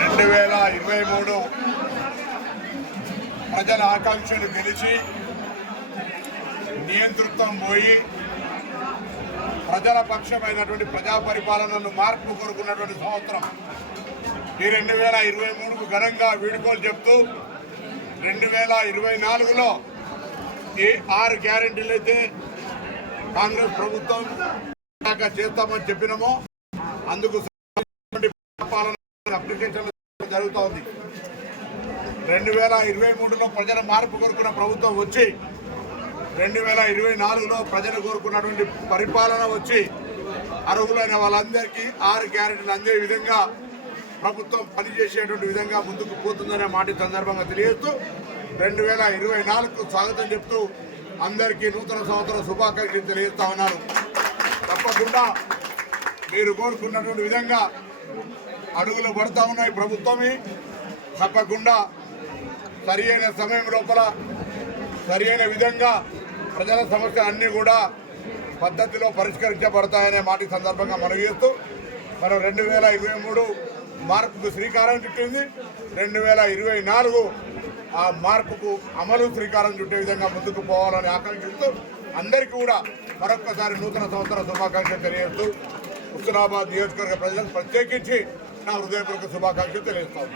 రెండు వేల ఇరవై మూడు ప్రజల ఆకాంక్షలు గెలిచి నియంతృత్వం పోయి ప్రజల పక్షమైనటువంటి ప్రజా పరిపాలనను మార్పు కోరుకున్నటువంటి సంవత్సరం. ఈ రెండు వేల ఇరవై మూడుకు ఘనంగా వీడుకోలు చెప్తూ రెండు వేల ఇరవై నాలుగులో ఈ ఆరు గ్యారెంటీలు అయితే కాంగ్రెస్ ప్రభుత్వం చేస్తామని చెప్పినామో. అందుకు సంబంధించినటువంటి అప్లికేషన్ జరుగుతూ ఉంది రెండు వేల ఇరవై మూడులో ప్రజల మార్పు కోరుకున్న ప్రభుత్వం వచ్చి రెండు వేల ఇరవై నాలుగులో ప్రజలు కోరుకున్నటువంటి పరిపాలన వచ్చి అర్హులైన వాళ్ళందరికీ ఆరు గ్యారెంటీలు అందే విధంగా ప్రభుత్వం పనిచేసేటువంటి విధంగా ముందుకు పోతుందనే మాట సందర్భంగా తెలియజేస్తూ రెండు వేల ఇరవై నాలుగుకు స్వాగతం చెప్తూ అందరికీ నూతన సంవత్సర శుభాకాంక్షలు తెలియజేస్తా ఉన్నారు తప్పకుండా మీరు కోరుకున్నటువంటి విధంగా అడుగులు పడతా ఉన్నాయి ప్రభుత్వమే. తప్పకుండా సరి అయిన సమయం లోపల సరి అయిన విధంగా ప్రజల సమస్య అన్నీ కూడా పద్ధతిలో పరిష్కరించబడతాయనే మాట సందర్భంగా మనవి చేస్తూ మనం రెండు వేల ఇరవై మూడు మార్పుకు శ్రీకారం చుట్టింది. రెండు వేల ఇరవై నాలుగు ఆ మార్పుకు అమలు శ్రీకారం చుట్టే విధంగా ముందుకు పోవాలని ఆకాంక్షిస్తూ అందరికీ కూడా మరొక్కసారి నూతన సంవత్సర శుభాకాంక్షలు తెలియజేస్తూ హుస్నాబాద్ నియోజకవర్గ ప్రజలను ప్రత్యేకించి నా హృదయపూర్వక శుభాకాంక్షలు తెలియజేస్తాను.